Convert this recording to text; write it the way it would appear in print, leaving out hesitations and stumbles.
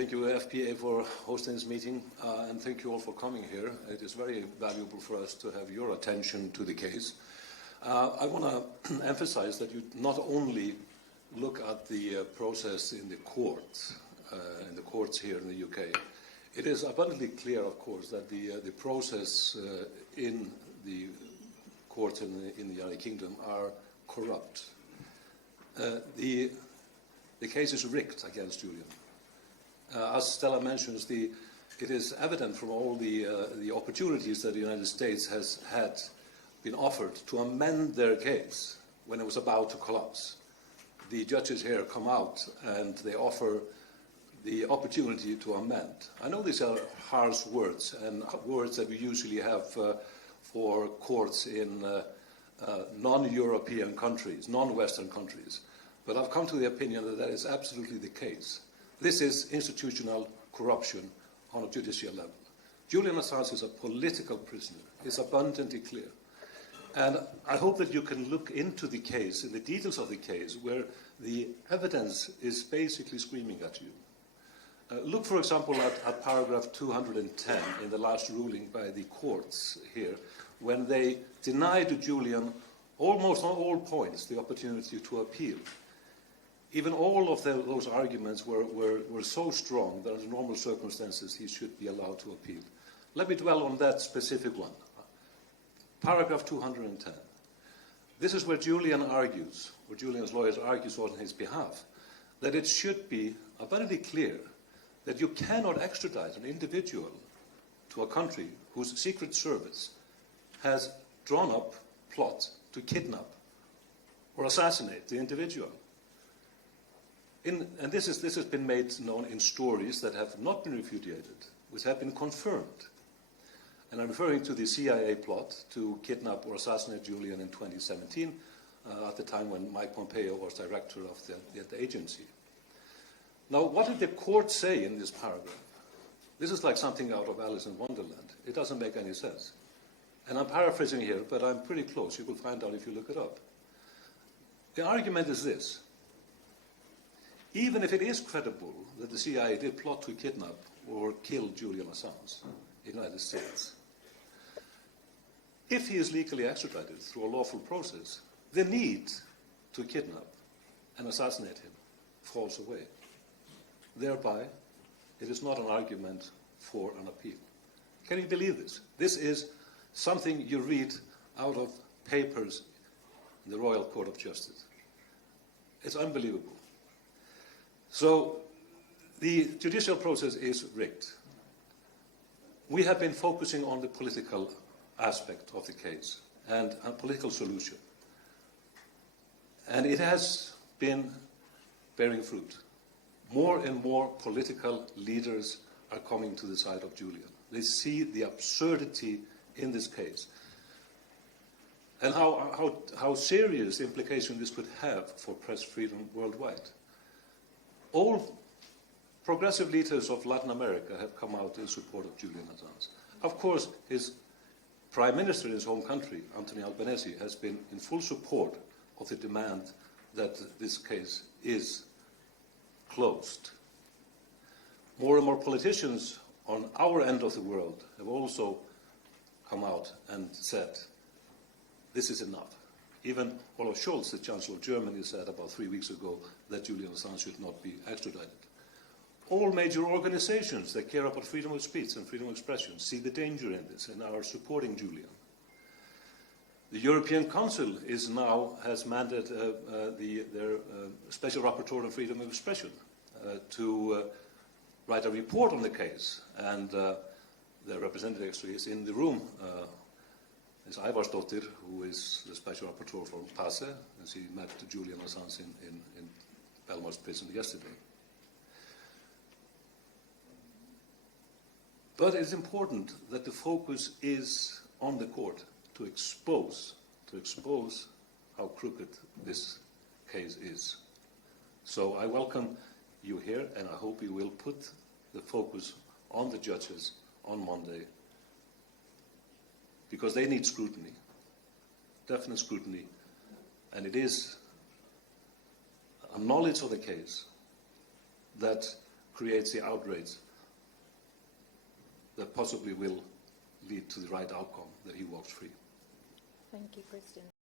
thank you FPA for hosting this meeting, and thank you all for coming here. It is very valuable for us to have your attention to the case. I want to emphasize that you not only look at the process in the courts here in the UK. It is abundantly clear, of course, that the process in the courts in the United Kingdom are corrupt. The case is rigged against Julian. As Stella mentions, it is evident from all the opportunities that the United States has been offered to amend their case when it was about to collapse. The judges here come out and they offer the opportunity to amend. I know these are harsh words and words that we usually have for courts in non-European countries, non-Western countries. But I've come to the opinion that that is absolutely the case. This is institutional corruption on a judicial level. Julian Assange is a political prisoner. It's abundantly clear. And I hope that you can look into the case, in the details of the case, where the evidence is basically screaming at you. Look, for example, at paragraph 210 in the last ruling by the courts here, when they denied to Julian, almost on all points, the opportunity to appeal. Even all of those arguments were so strong that under normal circumstances he should be allowed to appeal. Let me dwell on that specific one. Paragraph 210. This is where Julian argues, or Julian's lawyers argues on his behalf, that it should be abundantly clear that you cannot extradite an individual to a country whose secret service has drawn up plot to kidnap or assassinate the individual. And this has been made known in stories that have not been refuted, which have been confirmed. And I'm referring to the CIA plot to kidnap or assassinate Julian in 2017, at the time when Mike Pompeo was director of the agency. Now, what did the court say in this paragraph? This is like something out of Alice in Wonderland. It doesn't make any sense. And I'm paraphrasing here, but I'm pretty close. You will find out if you look it up. The argument is this. Even if it is credible that the CIA did plot to kidnap or kill Julian Assange in the United States, if he is legally extradited through a lawful process, the need to kidnap and assassinate him falls away. Thereby, it is not an argument for an appeal. Can you believe this? This is something you read out of papers in the Royal Court of Justice. It's unbelievable. So, the judicial process is rigged. We have been focusing on the political aspect of the case and a political solution. And it has been bearing fruit. More and more political leaders are coming to the side of Julian. They see the absurdity in this case and how serious implication this could have for press freedom worldwide. All progressive leaders of Latin America have come out in support of Julian Assange. Of course, his prime minister in his home country, Anthony Albanese, has been in full support of the demand that this case is closed. More and more politicians on our end of the world have also come out and said, this is enough. Even Olaf Scholz, the Chancellor of Germany, said about 3 weeks ago that Julian Assange should not be extradited. All major organizations that care about freedom of speech and freedom of expression see the danger in this and are supporting Julian. The European Council has mandated their Special Rapporteur on Freedom of Expression to write a report on the case, and their representative actually is in the room. Ms. Ivarsdottir, who is the Special Rapporteur for PASE, and she met Julian Assange in Belmarsh prison yesterday. But it's important that the focus is on the court to expose how crooked this case is. So I welcome you here, and I hope you will put the focus on the judges on Monday, because they need scrutiny, definite scrutiny, and it is a knowledge of the case that creates the outrage that possibly will lead to the right outcome, that he walks free. Thank you, Kristinn.